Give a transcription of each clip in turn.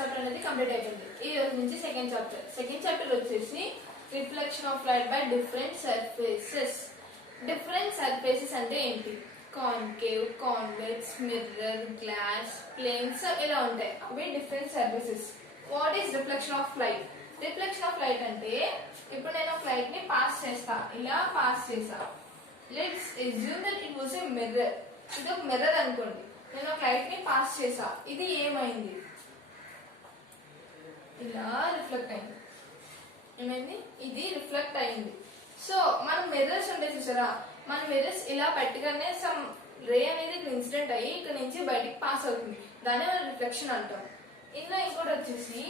Chapter అనేది complete అయిపోయింది. ఈ రోజు నుంచి సెకండ్ చాప్టర్ వచ్చేసి reflection of light by different surfaces. Different surfaces అంటే ఏంటి? Concave, convex, mirror, glass, planes ఇలా ఉంటాయి. అవి different surfaces. What is reflection of light? Reflection of light అంటే ఇప్పుడు నేను ఒక లైట్ ని పాస్ చేస్తా, ఇలా పాస్ చేసా. Let's assume that it was a mirror. ఇది ఒక మిర్రర్ అనుకోండి. నేను ఒక లైట్ ని పాస్ చేసా, ఇది ఏమైంది? ఇలా రిఫ్లెక్ట్ అయింది. ఏమైంది? ఇది రిఫ్లెక్ట్ అయింది. సో మనం మిర్రర్స్ ఉంటే చూసారా, మన మిర్రర్స్ ఇలా పెట్టగానే సమ్ రే అనేది ఇన్సిడెంట్ అయ్యి ఇక్కడ నుంచి బయటికి పాస్ అవుతుంది. దాన్ని మనం రిఫ్లెక్షన్ అంటాం. ఇలా ఇంకోటి వచ్చేసి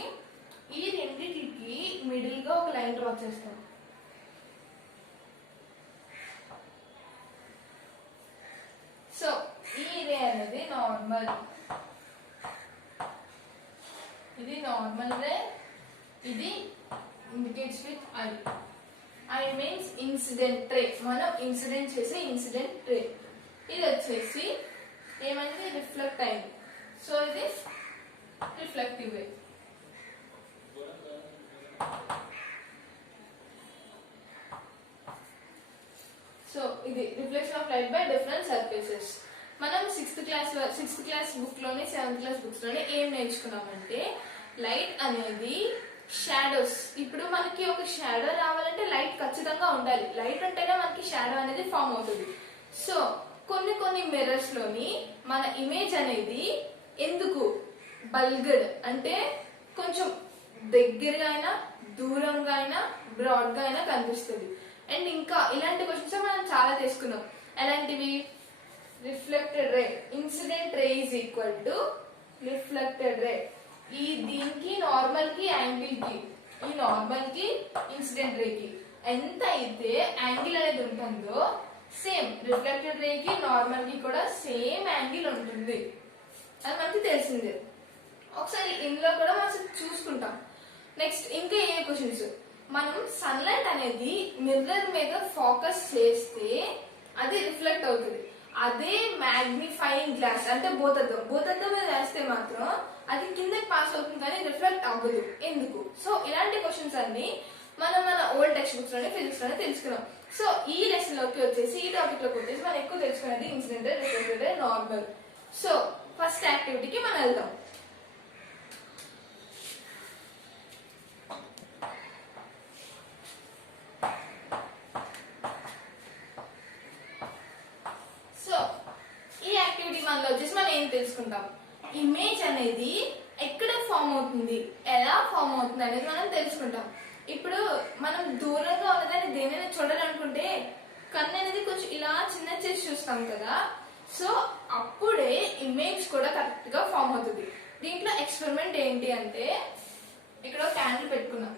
ఈ రెండింటికి మిడిల్ గా ఒక లైన్ డ్రా చేస్తాం. సో ఈ రే అనేది నార్మల్, ఇది నార్మల్ రే, ఇది indicates with I. I means incident ray, మనం ఇన్సిడెంట్ చేసే ఇన్సిడెంట్ రే. ఇది వచ్చేసి ఏమైంది? రిఫ్లెక్ట్ అయింది. సో ఇది రిఫ్లెక్టివ్ రే. సో ఇది reflection of light by different surfaces. మనం సిక్స్త్ క్లాస్ బుక్ లోని 7th క్లాస్ బుక్స్ లోని ఏం నేర్చుకున్నామంటే లైట్ అనేది షాడోస్. ఇప్పుడు మనకి ఒక షాడో రావాలంటే లైట్ ఖచ్చితంగా ఉండాలి. లైట్ ఉంటేనే మనకి షాడో అనేది ఫామ్ అవుతుంది. సో కొన్ని మిర్రర్స్ లోని మన ఇమేజ్ అనేది ఎందుకు బల్గడ్ అంటే కొంచెం దగ్గరగా అయినా దూరంగా అయినా బ్రాడ్ గా అయినా కనిపిస్తుంది. అండ్ ఇంకా ఇలాంటి క్వశ్చన్స్ మనం చాలా తీసుకున్నాం. ఎలాంటివి? Reflected ray, incident ray is equal to reflected రే. ఈ దీనికి నార్మల్ కి యాంగిల్ కి, ఈ నార్మల్ కి ఇన్సిడెంట్ రే కి ఎంత అయితే యాంగిల్ అనేది ఉంటుందో సేమ్ రిఫ్లెక్టెడ్ రే కి నార్మల్ కి కూడా సేమ్ యాంగిల్ ఉంటుంది. అది మనకి తెలిసిందే. ఒకసారి ఇందులో కూడా మనం చూసుకుంటాం. నెక్స్ట్ ఇంకా ఏ క్వశ్చన్స్? మనం సన్లైట్ అనేది మిర్రర్ మీద ఫోకస్ చేస్తే అది రిఫ్లెక్ట్ అవుతుంది. అదే మ్యాగ్నిఫైయింగ్ గ్లాస్ అంటే భూతద్దం మీద వేస్తే మాత్రం అది కిందకి పాస్ అవుతుంది కానీ రిఫ్లెక్ట్ అవ్వదు. ఎందుకు? సో ఇలాంటి క్వశ్చన్స్ అన్ని మనం మన ఓల్డ్ టెక్స్ట్ బుక్స్ లోనే ఫిజిక్స్ లోనే తెలుసుకున్నాం. సో ఈ లెసన్ లోకి వచ్చేసి ఈ టాపిక్ లోకి వచ్చేసి మనం ఎక్కువ తెలుసుకునేది incident, reflected, normal. So first యాక్టివిటీకి మనం వెళ్దాం. సో ఈ యాక్టివిటీ మనలో వచ్చేసి మనం ఏం తెలుసుకుంటాం? ఇమేజ్ అనేది ఎక్కడ ఫామ్ అవుతుంది, ఎలా ఫామ్ అవుతుంది అనేది మనం తెలుసుకుంటాం. ఇప్పుడు మనం దూరంగా ఉన్నదాన్ని దేనైనా చూడాలనుకుంటే కన్ను అనేది కొంచెం ఇలా చిన్న చేసి చూస్తాం కదా. సో అప్పుడే ఇమేజ్ కూడా కరెక్ట్ గా ఫామ్ అవుతుంది. దీంట్లో ఎక్స్పెరిమెంట్ ఏంటి అంటే ఇక్కడ క్యాండిల్ పెట్టుకున్నాం,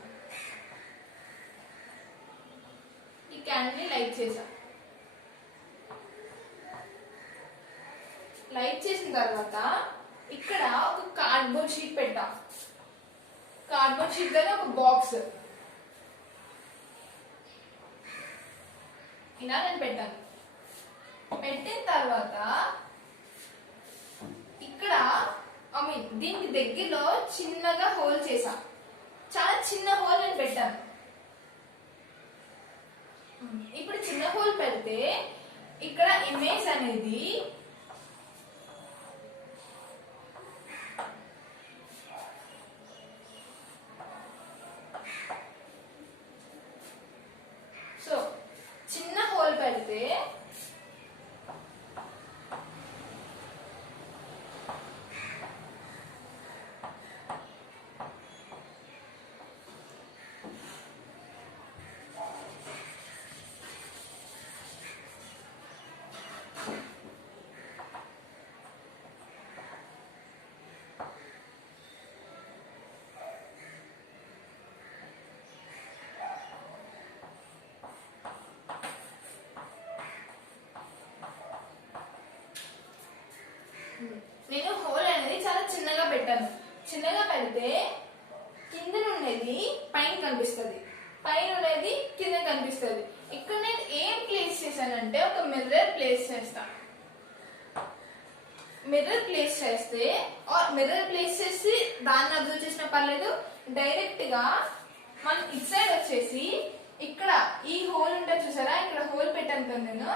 ఈ క్యాండిల్ ని లైట్ చేసాం. లైట్ చేసిన తర్వాత ఇక్కడ ఒక కార్డ్బోర్డ్ షీట్ పెట్టాం. కార్డ్బోర్డ్ షీట్ దగ్గర ఒక బాక్స్ ఇలా నేను పెట్టాను. పెట్టిన తర్వాత ఇక్కడ దీనికి దగ్గరలో చిన్నగా హోల్ చేసా. చాలా చిన్న హోల్ నేను పెట్టాను. ఇప్పుడు చిన్న హోల్ పెడితే ఇక్కడ ఇమేజ్ అనేది నేను హోల్ అనేది చాలా చిన్నగా పెట్టాను. చిన్నగా పెడితే కింద ఉండేది పైన కనిపిస్తుంది, పైన ఉండేది కింద కనిపిస్తుంది. ఇక్కడ నేను ఏం ప్లేస్ చేశానంటే ఒక మిర్రర్ ప్లేస్ చేస్తా. మిర్రర్ ప్లేస్ చేస్తే మిర్రర్ ప్లేస్ చేసి దాన్ని అబ్జర్వ్ చేసినా పర్లేదు, డైరెక్ట్ గా మనం ఇట్ సైడ్ వచ్చేసి ఇక్కడ ఈ హోల్ ఉంటే చూసారా, ఇక్కడ హోల్ పెట్టాను కదా నేను,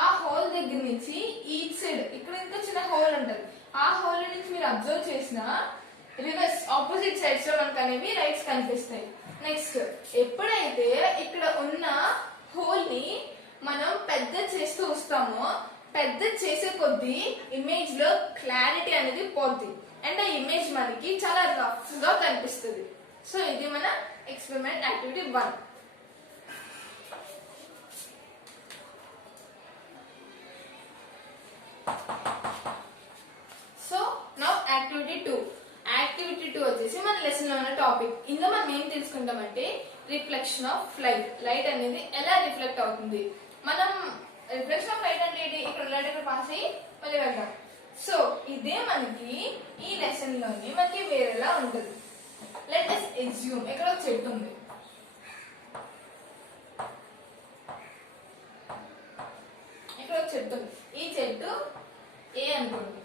ఆ హోల్ దగ్గర నుంచి ఈ సైడ్ ఇక్కడ ఇంకా చిన్న హోల్ ఉంటది, ఆ హోల్ నుంచి మీరు అబ్జర్వ్ చేసిన రివర్స్ ఆపోజిట్ సైడ్స్ లో మనకు అనేవి రైట్స్ కనిపిస్తాయి. నెక్స్ట్ ఎప్పుడైతే ఇక్కడ ఉన్న హోల్ ని మనం పెద్ద చేస్తూ వస్తామో, పెద్ద చేసే కొద్దీ ఇమేజ్ లో క్లారిటీ అనేది పోద్ది అండ్ ఆ ఇమేజ్ మనకి చాలా రఫ్ గా కనిపిస్తుంది. సో ఇది మన experiment activity 1. So now activity 2. Activity 2 వచ్చేసి మన లెసన్ లో ఉన్న టాపిక్. ఇందులో మనం ఏం తెలుసుకుంటామంటే రిఫ్లెక్షన్ ఆఫ్ లైట్. లైట్ అనేది ఎలా రిఫ్లెక్ట్ అవుతుంది. మనం రిఫ్లెక్షన్ ఆఫ్ లైట్ అంటే ఏంటి, ఇక్కడ లైట్ ఇక్కడ పాస్ అయ్యి మళ్ళీ వెళ్తాం. సో ఇదే మనకి ఈ లెసన్ లోని మనకి వేరేలా ఉంటుంది. లెట్ us assume ఇక్కడ ఒక చెట్టు ఉంది. ఇక్కడ ఒక చెట్టు ఉంది. ఈ చెట్టు ఏ అనుకోండి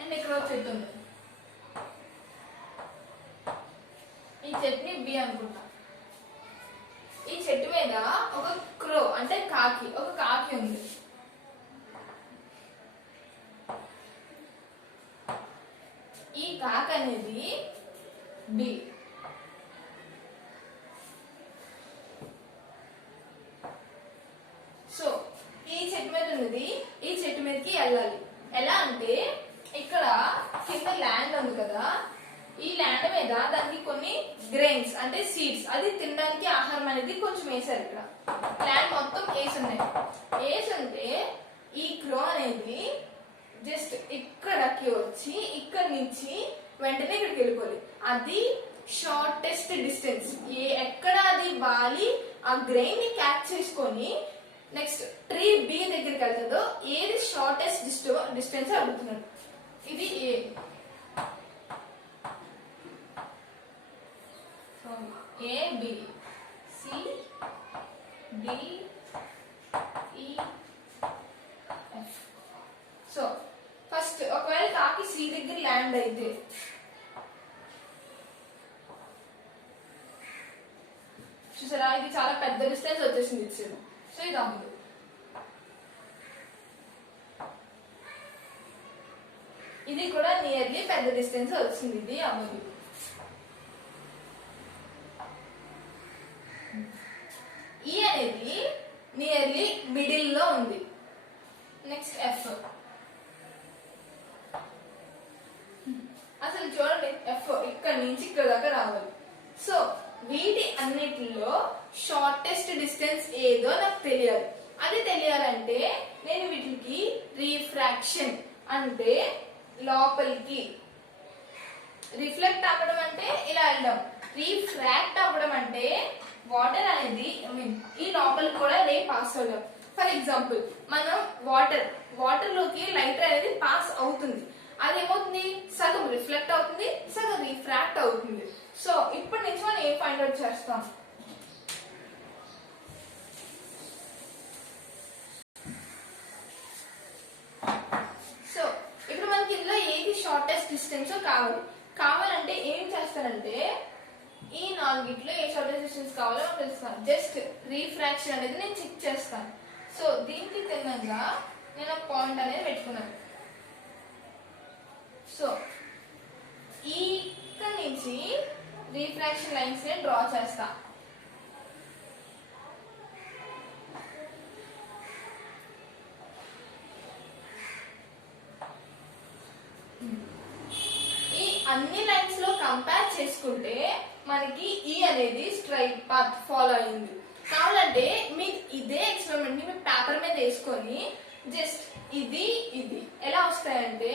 అండ్ ఇక్కడ ఒక చెట్టు ఉంది. ఈ చెట్టుని బి అనుకుంటా. ఈ చెట్టు మీద ఒక క్రో అంటే ఒక కాకి ఉంది. ఈ కాకి అనేది బి. సో ఈ చెట్టు మీద ఉన్నది ఈ చెట్టు మీదకి వెళ్ళాలి. ఎలా అంటే ఇక్కడ కింద ల్యాండ్ ఉంది కదా, ఈ ల్యాండ్ మీద దానికి కొన్ని గ్రెయిన్స్ అంటే సీడ్స్, అది తినడానికి ఆహారం అనేది కొంచెం వేసారు. ఇక్కడ ల్యాండ్ మొత్తం వేసి ఉన్నాయి. వేసి ఉంటే ఈ క్రో అనేది జస్ట్ ఇక్కడకి వచ్చి ఇక్కడ నుంచి వెంటనే ఇక్కడికి వెళ్ళిపోవాలి. అది షార్టెస్ట్ డిస్టెన్స్, ఎక్కడ అది వాలి ఆ గ్రెయిన్ ని క్యాచ్ చేసుకొని నెక్స్ట్ ట్రీ బి దగ్గరికి వెళ్తుందో ఏది షార్టెస్ట్ డిస్టెన్స్ అడుగుతున్నాడు. ఇది ఏ. A, B, C, D, E, F. So first ఒకవేళ కాకి C దగ్గర ల్యాండ్ అయితే చూసారా, ఇది చాలా పెద్ద డిస్టెన్స్ వచ్చేసింది ఇచ్చారు. సో ఇది అవ్వదు. ఇది కూడా నియర్లీ పెద్ద డిస్టెన్స్ వచ్చింది. ఇది అవ్వదు. ఈ అనేది నియర్లీ మిడిల్ లో ఉంది. Next F. అసలు చూడండి, ఎఫ్ ఇక్కడ నుంచి ఇక్కడ దాకా రావాలి. సో వీటి అన్నిటిలో షార్టెస్ట్ డిస్టెన్స్ ఏదో నాకు తెలియాలి. అది తెలియాలంటే నేను వీటికి రిఫ్రాక్షన్ అంటే లోపలికి, రిఫ్లెక్ట్ అవ్వడం అంటే ఇలా వెళ్ళడం, రిఫ్రాక్ట్ అవ్వడం అంటే వాటర్ అనేది ఈ లోపలికి కూడా రే పాస్ అవ్వడం. ఫర్ ఎగ్జాంపుల్ మనం వాటర్ లోకి లైట్ అనేది పాస్ అవుతుంది. అదేమవుతుంది, సగం రిఫ్లెక్ట్ అవుతుంది, సగం రిఫ్రాక్ట్ అవుతుంది. సో ఇప్పటి నుంచి మనం ఏం ఫైండ్ అవుట్ చేస్తాం, సో ఇప్పుడు మనకి ఇందులో ఏది షార్టెస్ట్ డిస్టెన్స్ కావాలంటే ఏం చేస్తానంటే ఈ నాలుగిట్లో ఏ షార్టెస్ట్ డిస్టెన్స్ కావాలో మనం తెలుస్తాను. జస్ట్ రీఫ్రాక్షన్ అనేది నేను చెక్ చేస్తాను. సో దీనికి తిన్నగా నేను ఒక పాయింట్ అనేది పెట్టుకున్నాను. సో ఇక్కడ నుంచి రీఫ్రాక్షన్ లైన్స్ ని డ్రా చేస్తా. ఈ అన్ని లైన్స్ లో కంపేర్ చేసుకుంటే మనకి ఈ అనేది స్ట్రైట్ పాత్ ఫాలో అయింది. కావాలంటే మీరు ఇదే ఎక్స్పెరిమెంట్ ని మీ పేపర్ మీద వేసుకొని జస్ట్ ఇది ఎలా వస్తాయంటే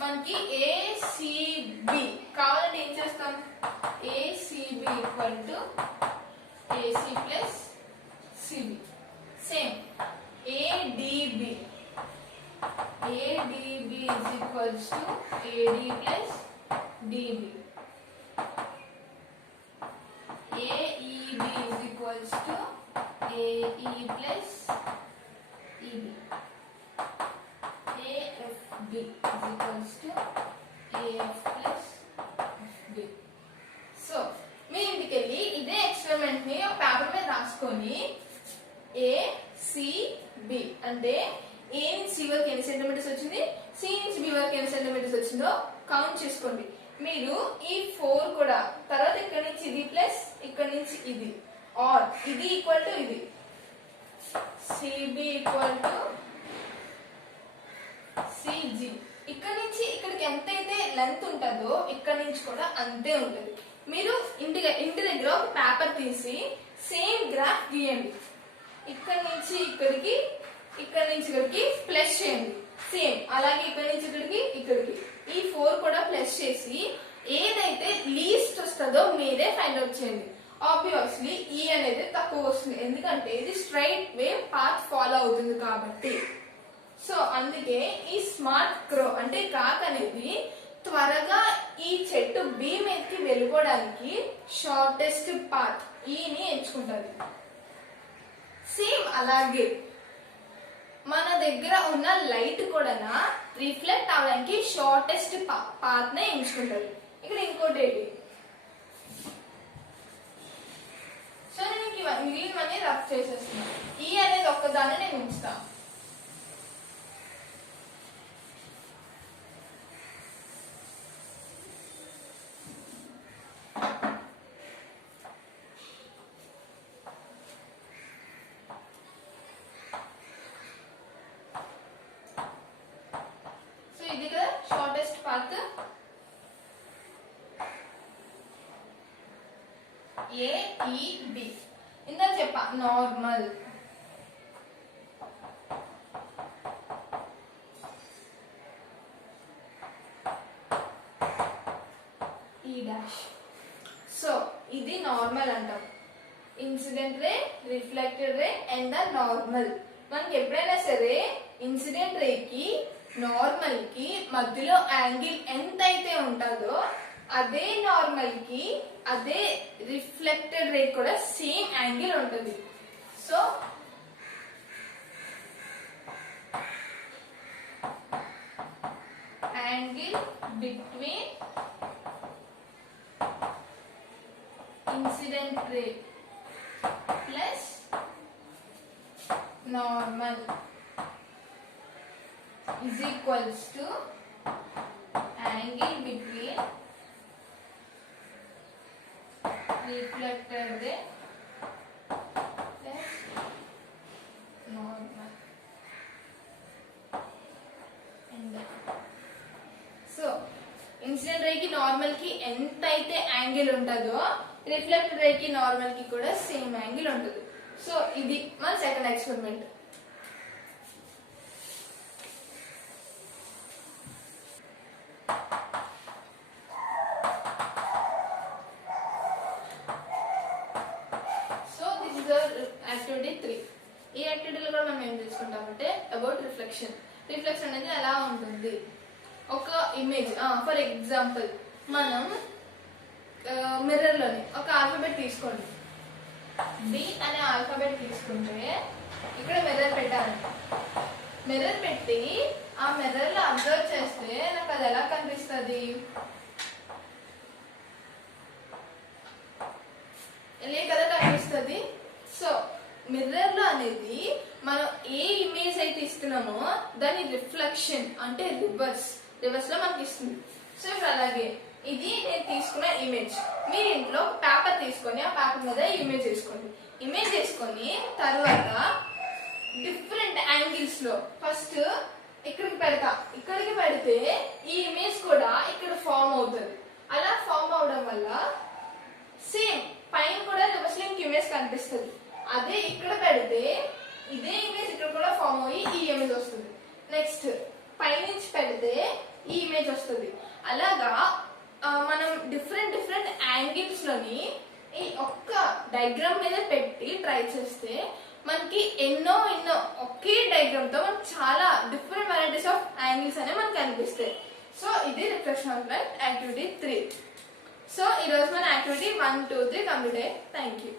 మనకి ఏసీబి కావాలంటే ఏం చేస్తాం, ACB equal to AC plus CB. Same ADB is equals to AD plus DB. AEB is equals to AE plus EB. b is equals to af plus fb. So మీ ఇంటికి వెళ్ళి ఇదే ఎక్స్పెరిమెంట్ ని paper మీద రాసుకొని a c b అంటే a నుంచి c వరకు ఎన్ని సెంటీమీటర్స్ వచ్చింది, c నుంచి b వరకు ఎన్ని సెంటీమీటర్స్ వచ్చిందో కౌంట్ చేసుకోండి. మీరు ఈ 4 కూడా తర్వాత ఇక్కడ నుంచి ఇది ప్లస్ ఇక్కడ నుంచి ఇది ఆర్ ఇది ఈక్వల్ టు ఇది cb ఈక్వల్ టు cg. ఇక్కడ నుంచి ఇక్కడికి ఎంతైతే లెంత్ ఉంటుందో ఇక్కడ నుంచి కూడా అంతే ఉంటుంది. మీరు ఇంటి దగ్గర ఒక పేపర్ తీసి సేమ్ గ్రాఫ్ గీయండి. ఇక్కడ నుంచి ఇక్కడికి ఇక్కడ నుంచి ఇక్కడికి ప్లస్ చేయండి సేమ్, అలాగే ఇక్కడ నుంచి ఇక్కడికి ఈ 4 కూడా ప్లస్ చేసి ఏదైతే లీస్ట్ వస్తుందో మీరే ఫైండ్ అవుట్ చేయండి. ఆబ్వియస్లీ ఈ అనేది తక్కువ వస్తుంది ఎందుకంటే ఇది స్ట్రైట్ వే పాత్ ఫాలో అవుతుంది కాబట్టి. సో అందుకే ఈ స్మార్ట్ క్రో అంటే కాక్ అనేది త్వరగా ఈ చెట్టు బి మీదకి వెళ్ళిపోవడానికి షార్టెస్ట్ పాత్ ఈని ఎంచుకుంటుంది. సేమ్ అలాగే మన దగ్గర ఉన్న లైట్ కూడా రిఫ్లెక్ట్ అవడానికి షార్టెస్ట్ పాత్ నే ఎంచుకుంటుంది. ఇక్కడ ఇంకోటి ఏంటి, సో నేను మిగిలినవన్నీ రఫ్ చేసేస్తున్నాను. ఈ అనేది ఒక్కదాన్ని నేను ఉంచుతాను. ఇది కదా షార్టెస్ట్ పాత్ AEB. ఇందాక చెప్పా నార్మల్, E డాష్. సో ఇది నార్మల్ అంటాం. Incident ray, reflected ray and the normal. మనకి ఎప్పుడైనా సరే ఇన్సిడెంట్ రేకి నార్మల్ కి మధ్యలో యాంగిల్ ఎంత అయితే ఉంటుందో అదే నార్మల్ కి అదే రిఫ్లెక్టెడ్ రే కూడా సేమ్ యాంగిల్ ఉంటుంది. So angle between incident ray plus normal is equals to angle between reflected ray plus normal. And so incident ray కి నార్మల్ కి ఎంత అయితే యాంగిల్ ఉంటుందో రిఫ్లెక్టెడ్ రే కి నార్మల్ కి కూడా సేమ్ యాంగిల్ ఉంటుంది. సో ఇది మన సెకండ్ ఎక్స్పెరిమెంట్. యాక్టివిటీ 3. ఈ యాక్టివిటీలో కూడా మనం ఏం తీసుకుంటామంటే అబౌట్ రిఫ్లెక్షన్. రిఫ్లెక్షన్ అనేది ఎలా ఉంటుంది, ఒక ఇమేజ్ ఫర్ ఎగ్జాంపుల్ మనం మిర్రర్ లోని ఒక ఆల్ఫాబెట్ తీసుకోండి. డి అనే ఆల్ఫాబెట్ తీసుకుంటే ఇక్కడ మిర్రర్ పెట్టాలి. మిర్రర్ పెట్టి ఆ మిర్రర్ లో అబ్జర్వ్ చేస్తే నాకు అది ఎలా కనిపిస్తుంది, ఎలా కదా కనిపిస్తుంది. సో మిర్రర్ లో అనేది మనం ఏ ఇమేజ్ అయితే ఇస్తున్నామో దాని రిఫ్లెక్షన్ అంటే రివర్స్ లో మనకి ఇస్తుంది. సో ఇప్పుడు అలాగే ఇది నేను తీసుకున్న ఇమేజ్. మీరు ఇంట్లో పేపర్ తీసుకొని ఆ పేపర్ మీద ఇమేజ్ వేసుకోండి. ఇమేజ్ వేసుకొని తర్వాత డిఫరెంట్ యాంగిల్స్ లో ఫస్ట్ ఇక్కడికి పెడతా, ఇక్కడికి పెడితే ఈ ఇమేజ్ కూడా ఇక్కడ ఫామ్ అవుతుంది. అలా ఫామ్ అవడం వల్ల సేమ్ పైన కూడా రివర్స్ లో ఇంక ఇమేజ్ కనిపిస్తుంది. అదే ఇక్కడ పెడితే ఇదే ఇమేజ్ ఇక్కడ కూడా ఫామ్ అయ్యి ఈ ఇమేజ్ వస్తుంది. నెక్స్ట్ పైనుంచి పెడితే ఈ ఇమేజ్ వస్తుంది. అలాగా మనం డిఫరెంట్ యాంగిల్స్ లోని ఈ ఒక్క డయాగ్రామ్ మీద పెట్టి ట్రై చేస్తే మనకి ఎన్నో ఒకే డయాగ్రామ్ తో మనకి చాలా డిఫరెంట్ వెరైటీస్ ఆఫ్ యాంగిల్స్ అనేవి మనకు కనిపిస్తాయి. సో ఇది reflection of light activity 3. So ఈ రోజు మన యాక్టివిటీ 1, 2, 3 కంప్లీట్ అయ్యాయి. Thank you.